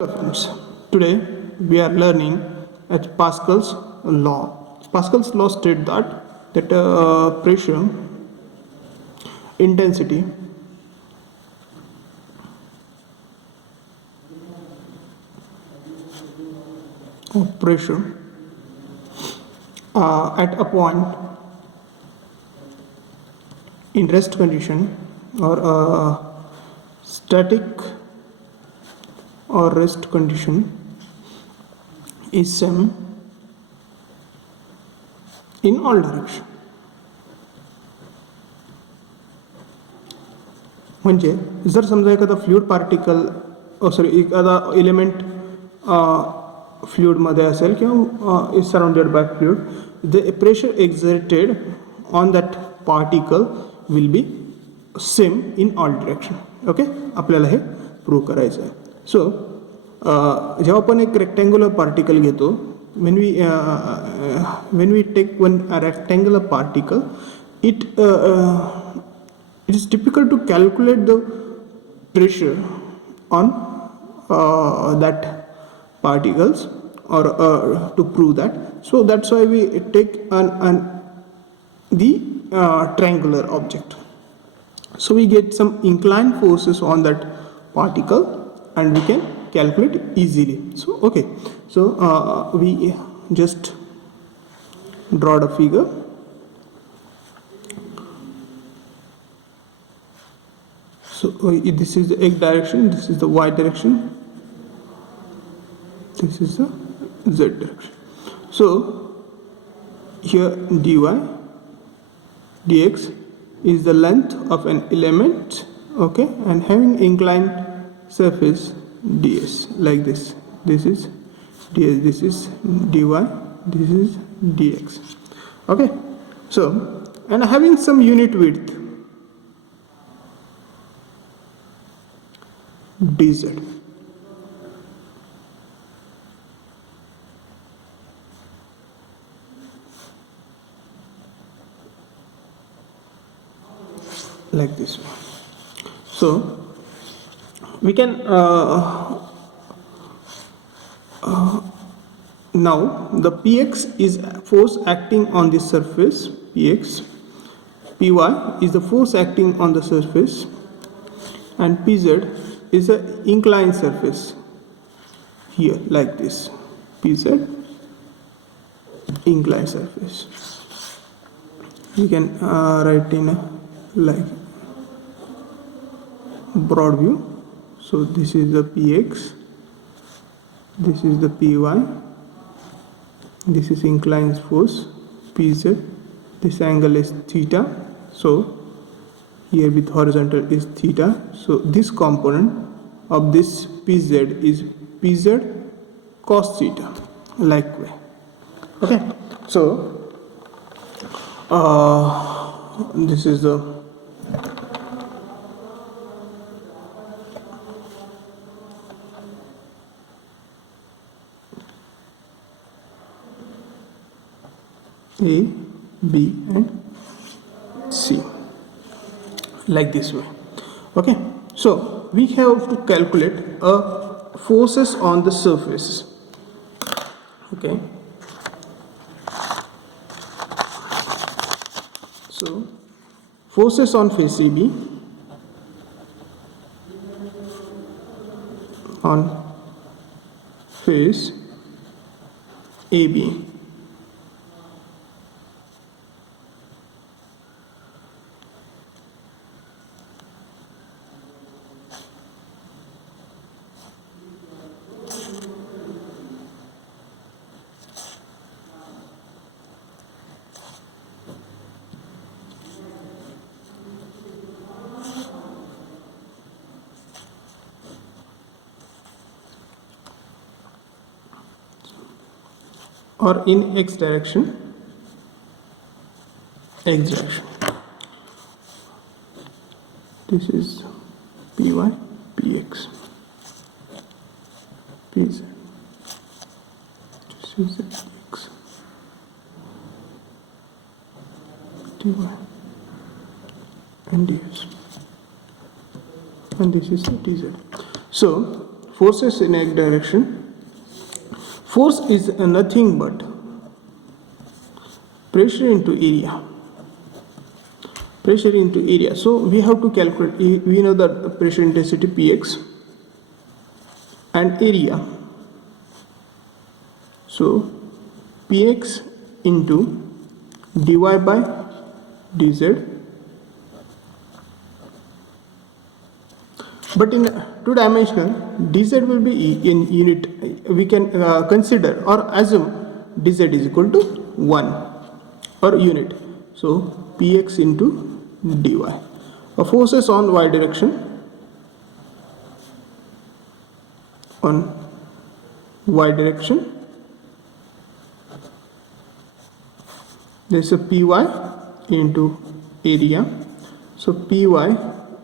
Friends, today we are learning at Pascal's law. Pascal's law states that pressure, intensity, of pressure at a point in rest condition or static or rest condition is same in all direction. म्हणजे जर समजा एखादा fluid particle एखादा element फ्लुइडमध्ये असेल किंवा is surrounded by fluid, the pressure exerted on that particle will be same in all direction. Okay, आपल्याला हे prove करायचं आहे. सो जेव्हा आपण एक रेक्टँग्युलर पार्टिकल घेतो, when we take one rectangular particle, it is difficult to calculate the pressure on that particles or to prove that. So that's why we take the triangular object. So we get some inclined forces on that particle and we can calculate easily. So okay, so we just draw the figure. So this is the x direction, this is the y direction, this is the z direction. So here dy dx is the length of an element, okay, and having inclined surface ds like this. This is ds, this is dy, this is dx. Okay, so and having some unit width dz. Like this one. So we can now the px is force acting on this surface, px, py is the force acting on the surface, and pz is the inclined surface here like this. Pz inclined surface. You can write in like broad view. So this is the px, this is the py, this is inclined force pz, this angle is theta, so here with horizontal is theta. So this component of this pz is pz cos theta, like way. Okay, so this is the A, B and C like this way. Okay, so we have to calculate forces on the surface. Okay, so forces on face AB, on face AB, or in x direction, this is py, px, pz, this is the x, dy and ds, and this is the dz. So forces in x direction, force is nothing but pressure into area. Pressure into area. So we have to calculate. We know that pressure intensity Px and area. So Px into dy by dz. But in two-dimensional, dz will be in unit. We can consider or assume dz is equal to 1 or unit. So Px into dy. Forces on y direction, on y direction, there is a Py into area. So Py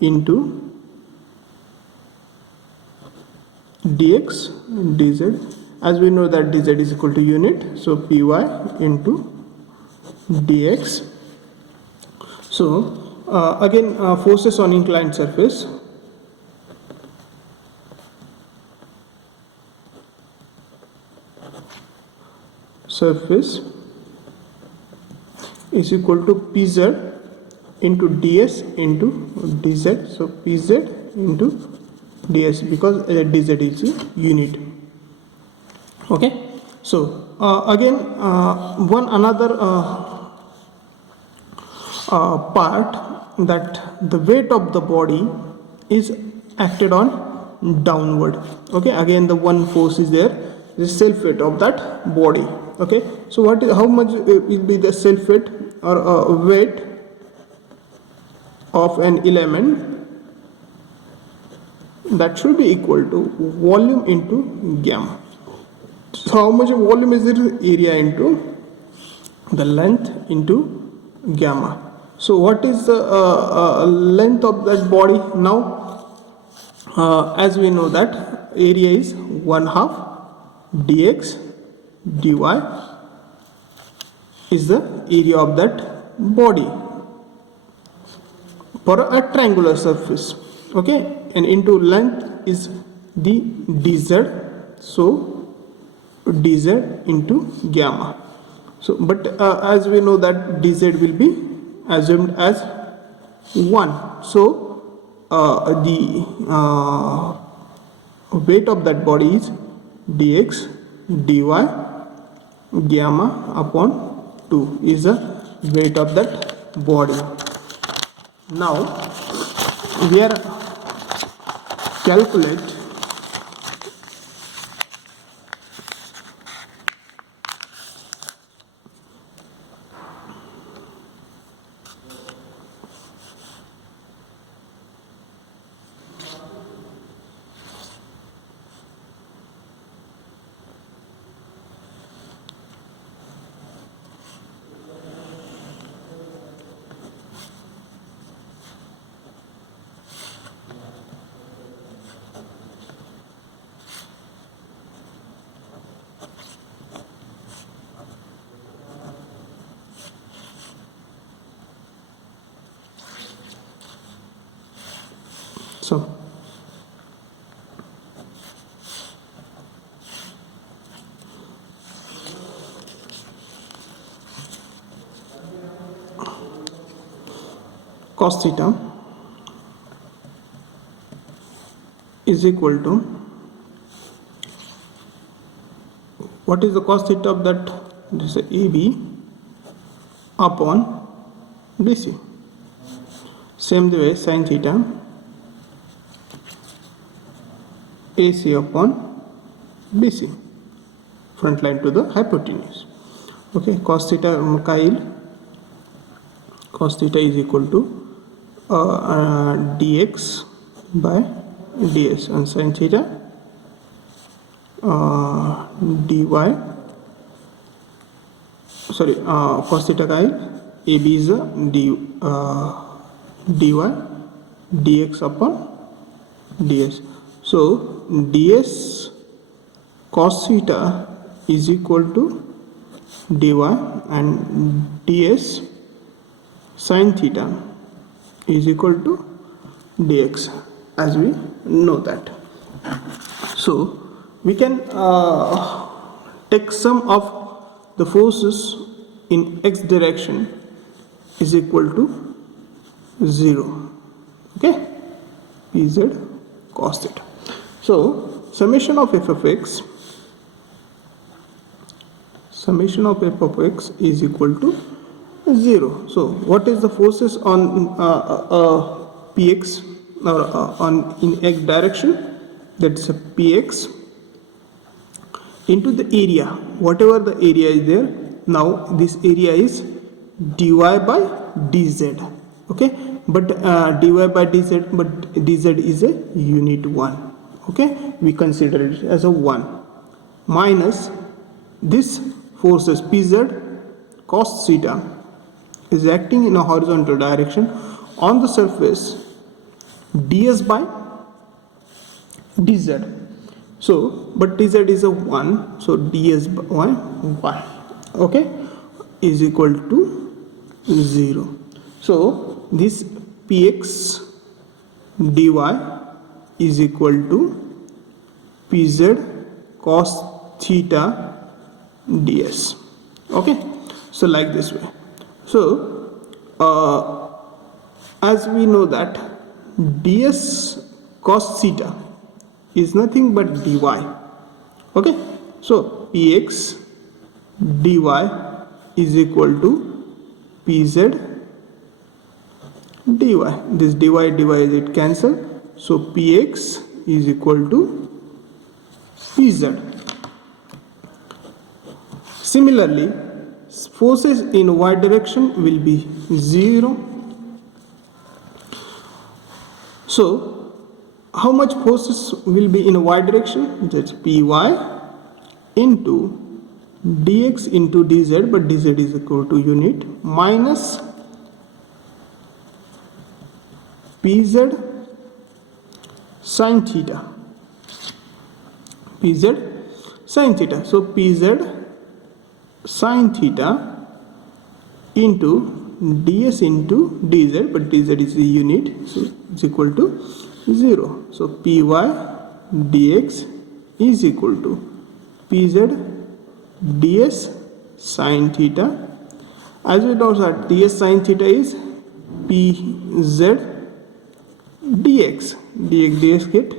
into dx dz, as we know that dz is equal to unit, so Py into dx. So again forces on inclined surface, is equal to Pz into ds into dz. So Pz into ds, because dz is a unit. Okay, so again one another part, that the weight of the body is acted on downward. Okay, again the one force is there, the self weight of that body. Okay, so what is, how much will be the self weight or weight of an element? That should be equal to volume into gamma. So how much volume is it? Area into the length into gamma. So what is the length of that body now? As we know that area is 1/2 dx dy is the area of that body for a triangular surface. Okay, and into length is the dz, so dz into gamma. So but as we know that dz will be assumed as 1, so the weight of that body is dx dy gamma upon 2 is the weight of that body. Now we are calculate so cos theta is equal to, what is the cos theta of that? This is AB upon BC. Same the way sin theta AC upon BC, front line to the hypotenuse. Okay, cos theta cos theta is equal to dx by ds, and sin theta dy, sorry, cos theta AB is dy dx upon ds. So ds cos theta is equal to dy, and ds sin theta is equal to dx, as we know that. So we can take sum of the forces in x direction is equal to 0. Okay, pz cos theta. So summation of f of x is equal to 0. So what is the forces on px or on in x direction? That's a px into the area, whatever the area is there. Now this area is dy by dz. Okay, but dy by dz, but dz is a unit 1. Okay, we consider it as a 1 minus this forces pz cos theta is acting in a horizontal direction on the surface ds by dz. So but dz is a 1, so ds by 1 okay is equal to 0. So this px dy is equal to pz cos theta ds. Okay, so like this way. So as we know that ds cos theta is nothing but dy. Okay, so px dy is equal to pz dy. This dy is it cancel, so px is equal to pz. Similarly, forces in y direction will be 0. So how much forces will be in y direction? That's py into dx into dz, but dz is equal to unit, minus pz sin theta. Pz sin theta. So pz sin theta into ds into dz, but dz is a unit, so it's equal to 0. So py dx is equal to pz ds sin theta. As we know that ds sin theta is pz dx. dx get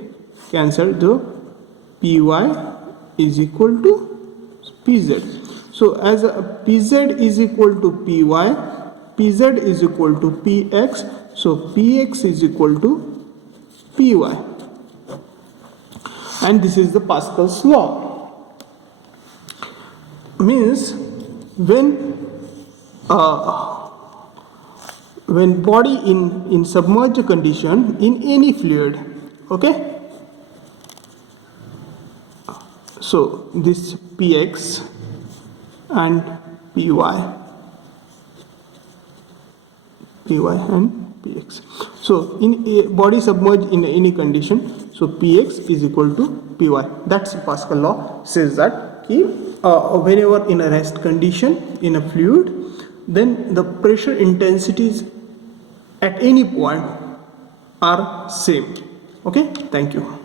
cancelled, so py is equal to pz. So as pz is equal to py, pz is equal to px, so px is equal to py, and this is the Pascal's law. Means when body in submerged condition in any fluid, okay, so this px and py and px. So in a body submerged in any condition, so px is equal to py. That's Pascal law, says that whenever in a rest condition in a fluid, then the pressure intensities at any point are same. Okay, thank you.